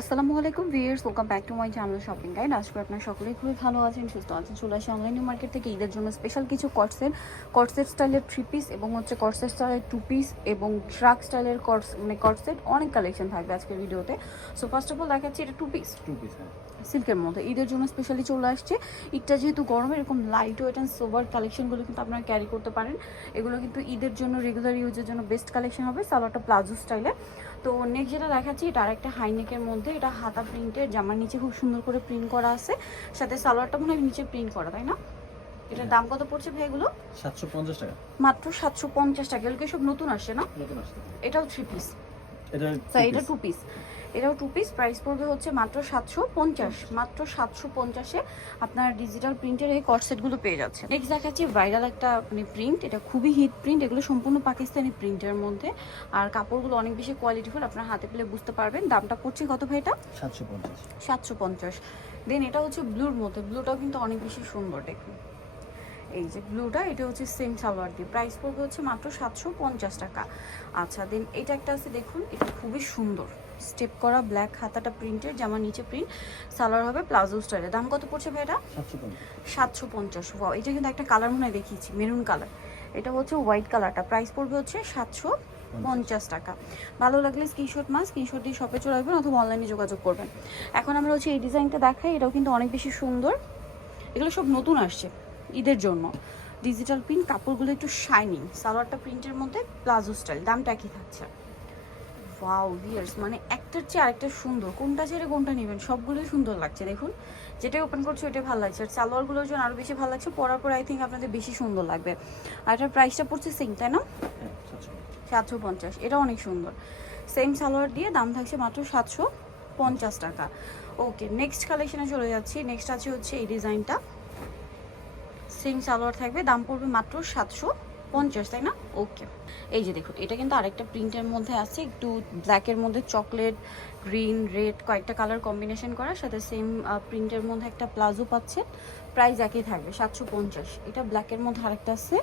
আসসালামু আলাইকুম viewers, welcome back to my channel shopping guide. আশা করি আপনারা সকলেই খুবই ভালো আছেন, সুস্থ আছেন। চলে আসি অনলাইন মার্কেট থেকে ঈদের জন্য স্পেশাল কিছু কটসেট স্টাইলের 3 পিস এবং হচ্ছে কটসেট স্টাইলের 2 পিস এবং ট্রাক স্টাইলের কটসেট অনেক কালেকশন থাকবে আজকের ভিডিওতে। সো ফার্স্ট অফ অল দেখাচ্ছি এটা 2 পিস সিল্কের মধ্যে ঈদের জন্য স্পেশালি চলে আসছে। ঈদটা যেহেতু গরমে এরকম লাইট ওয়েট অ্যান্ড সোভার কালেকশনগুলো কিন্তু আপনারা ক্যারি করতে পারেন। এগুলো কিন্তু ঈদের জন্য রেগুলার ইউজের জন্য বেস্ট কালেকশন হবে। সালোয়ারটা প্লাজো স্টাইলে। তো নেক্সট যেটা দেখাচ্ছি এটা আরেকটা হাইনেকের মধ্যে, এটা হাতা প্রিন্টের, জামার নিচে খুব সুন্দর করে প্রিন্ট করা আছে, সাথে সালোয়ারটা মনে হয় নিচে প্রিন্ট করা, তাই না? এটার দাম কত পড়ছে ভাই এগুলো? 750 টাকা। মাত্র 750 টাকা। এগুলো কি সব নতুন আসছে না? নতুন আসছে। এটাও 3 পিস, এটা 2 পিস, এটাও 2 পিস। প্রাইস পড়বে হচ্ছে মাত্র 750। মাত্র 750-এ আপনার ডিজিটাল প্রিন্টের এই কটসেটগুলো পেয়ে যাচ্ছে। নেক্সট দেখাচ্ছি ভাইরাল একটা প্রিন্ট, এটা খুবই হিট প্রিন্ট। এগুলো সম্পূর্ণ পাকিস্তানি প্রিন্টের মধ্যে, আর কাপড়গুলো অনেক বেশি কোয়ালিটিফুল, আপনার হাতে পেলে বুঝতে পারবেন। দামটা পড়ছে কত ভাই এটা? 750। দেন এটা হচ্ছে ব্লুর মধ্যে, ব্লুটাও কিন্তু অনেক বেশি সুন্দর। দেখুন এই যে ব্লুটা, এটা হচ্ছে সেম সালোয়ার দিয়ে, প্রাইস পড়বে হচ্ছে মাত্র 750 টাকা। আচ্ছা দেন এটা একটা আছে, দেখুন এটা খুবই সুন্দর, স্টেপ করা ব্ল্যাক হাতাটা প্রিন্টের, জামা নিচে প্রিন্ট, সালোয়ার হবে প্লাজো স্টাইলে। দাম কত পড়ছে ভাই এটা? 750। ওয়াও, এটা কিন্তু একটা কালার মনে হয় দেখিয়েছি, মেরুন কালার। এটা হচ্ছে হোয়াইট কালারটা, প্রাইস পড়বে হচ্ছে 750 টাকা। ভালো লাগলে স্ক্রিনশট দিয়ে শপে চলে আসবেন অথবা অনলাইনে যোগাযোগ করবেন। এখন আমরা হচ্ছে এই ডিজাইনটা দেখাই, এটাও কিন্তু অনেক বেশি সুন্দর। এগুলো সব নতুন আসছে ঈদের জন্য। ডিজিটাল প্রিন্ট, কাপড়গুলো একটু শাইনিং, সালোয়ারটা প্রিন্টের মধ্যে, প্লাজো স্টাইল। দামটা কি থাকছে? ওয়াও ভিউয়ার্স, মানে একটার চেয়ে আরেকটা সুন্দর, কোনটা ছেড়ে কোনটা নেবেন, সবগুলোই সুন্দর লাগছে। দেখুন যেটাই ওপেন করছে ওইটাই ভালো লাগছে, আর সালোয়ারগুলোর জন্য আরও বেশি ভালো লাগছে, পরার পর আই থিঙ্ক আপনাদের বেশি সুন্দর লাগবে। আর এটার প্রাইসটা পড়ছে সেম, তাই না? 750। এটা অনেক সুন্দর, সেম সালোয়ার দিয়ে দাম থাকছে মাত্র 750 টাকা। ওকে, নেক্সট কালেকশনে চলে যাচ্ছি। নেক্সট আছে হচ্ছে এই ডিজাইনটা, সেম সালোয়ার থাকবে, দাম পড়বে মাত্র 750, তাই না? ওকে, এই যে দেখুন এটা কিন্তু আরেকটা প্রিন্টের মধ্যে আছে, একটু ব্ল্যাকের মধ্যে চকলেট, গ্রিন, রেড কয়েকটা কালার কম্বিনেশন করা, সাথে সেম প্রিন্টের মধ্যে একটা প্লাজো পাচ্ছে। প্রাইস একই থাকবে 750। এটা ব্ল্যাকের মধ্যে আরেকটা আছে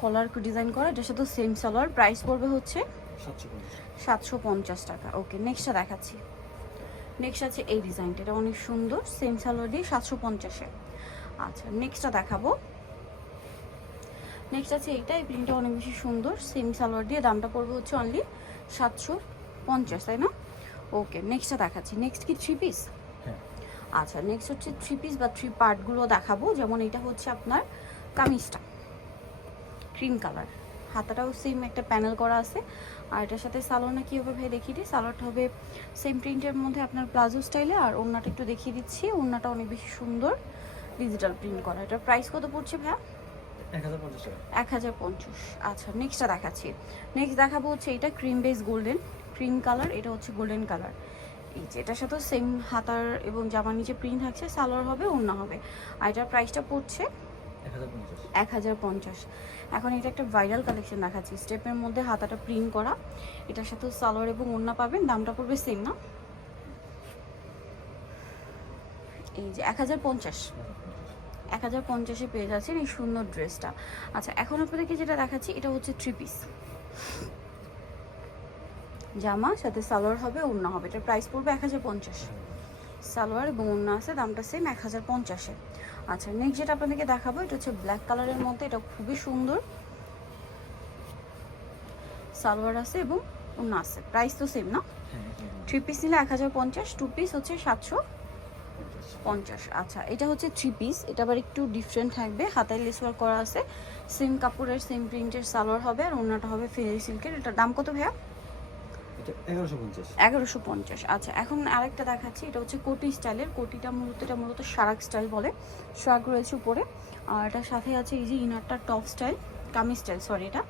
কলার ডিজাইন করা, এটার সাথে সেম সালোয়ার, প্রাইস পড়বে হচ্ছে 750 টাকা। ওকে, নেক্সটটা দেখাচ্ছি। নেক্সট আছে এই ডিজাইনটা, এটা অনেক সুন্দর, সেম সালোয়ার দিয়ে 750-এ। আচ্ছা নেক্সটটা দেখাবো। নেক্সট আছে এইটা, এই প্রিন্টটা অনেক বেশি সুন্দর, সেম সালোয়ার দিয়ে, দামটা পড়বে হচ্ছে অনলি 750, তাই না? ওকে, নেক্সটটা দেখাচ্ছি। নেক্সট কি 3 পিস? আচ্ছা নেক্সট হচ্ছে 3 পিস বা 3 পার্টগুলো দেখাবো। যেমন এটা হচ্ছে আপনার কামিজটা ক্রিম কালার, হাতাটাও সেম একটা প্যানেল করা আছে, আর এটার সাথে সালোয়ারটা কী হবে ভাই দেখিয়ে দিই। সালোয়ারটা হবে সেম প্রিন্টের মধ্যে আপনার প্লাজো স্টাইলে, আর ওড়নাটা একটু দেখিয়ে দিচ্ছি, ওড়নাটা অনেক বেশি সুন্দর ডিজিটাল প্রিন্ট করা। এটার প্রাইস কত পড়ছে ভাইয়া? 1050। আচ্ছা নেক্সটটা দেখাচ্ছি। নেক্সট দেখাবো হচ্ছে এটা cream base golden, cream colour, এটা হচ্ছে গোল্ডেন কালার। এই যে এটার সাথেও সেম হাতার এবং জামার নিচে প্রিন্ট থাকছে, সালোয়ার হবে, ওড়না হবে, আর এটার প্রাইসটা পড়ছে 1050। এখন এটা একটা ভাইরাল কালেকশন দেখাচ্ছি, স্টেপের মধ্যে হাতাটা প্রিন্ট করা, এটার সাথেও সালোয়ার এবং ওড়না পাবেন, দামটা পড়বে সেম না? এই যে 1050 পেয়ে যাচ্ছেন এই সুন্দর ড্রেসটা। আচ্ছা এখন আপনাদেরকে যেটা দেখাচ্ছি এটা হচ্ছে 3 পিস, জামা সাথে সালোয়ার হবে, ওড়না হবে, এটার প্রাইস পড়বে 1050। সালোয়ার এবং ওড়না আছে, দামটা সেম 1050-এ। আচ্ছা নেক্সট যেটা আপনাদেরকে দেখাবো এটা হচ্ছে ব্ল্যাক কালারের মধ্যে, এটা খুবই সুন্দর, সালোয়ার আছে এবং ওড়না আছে, প্রাইস তো সেম না? 3 পিস নিলে 1050, 2 পিস হচ্ছে 750। আচ্ছা এটা হচ্ছে 3 পিস, এটা আবার একটু ডিফারেন্ট থাকবে, হাতায় লেস ওয়ার্ক করা আছে, সেম কাপড়ের সেম প্রিন্টের সালোয়ার হবে, আর ওড়নাটা হবে ফেরি সিল্কের। এটার দাম কত ভাইয়া? 1150। আচ্ছা এখন আরেকটা দেখাচ্ছি, এটা হচ্ছে কোটি স্টাইলের, কোটিটা মূলত শারাক স্টাইল বলে, শারাক রয়েছে উপরে, আর এটার সাথে আছে এই যে ইনারটা top style, kameez style sorry এটা,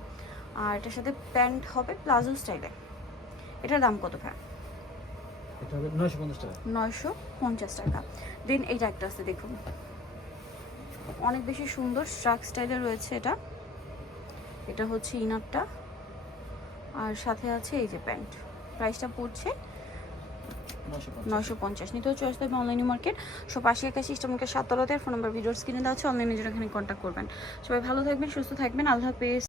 আর এটার সাথে প্যান্ট হবে প্লাজো স্টাইলে। এটার দাম কত ভাইয়া? এটা হবে 950 টাকা। 950 টাকা। দেন এইটা একটা আছে দেখুন, অনেক বেশি সুন্দর শারাক স্টাইলে রয়েছে এটা, এটা হচ্ছে ইনারটা, আর সাথে আছে এই যে প্যান্ট, প্রাইসটা পড়ছে 950। নিতেও চয়েস দেবে অনলাইন মার্কেট, সব 80 ইস্টামকে 7 তলাতে, ফোন নাম্বার ভিডিওর স্ক্রিনে দেওয়া আছে, অনলাইনে যেটা এখানে কন্ট্যাক্ট করবেন। সবাই ভালো থাকবেন, সুস্থ থাকবেন, আল্লাহ হাফেজ।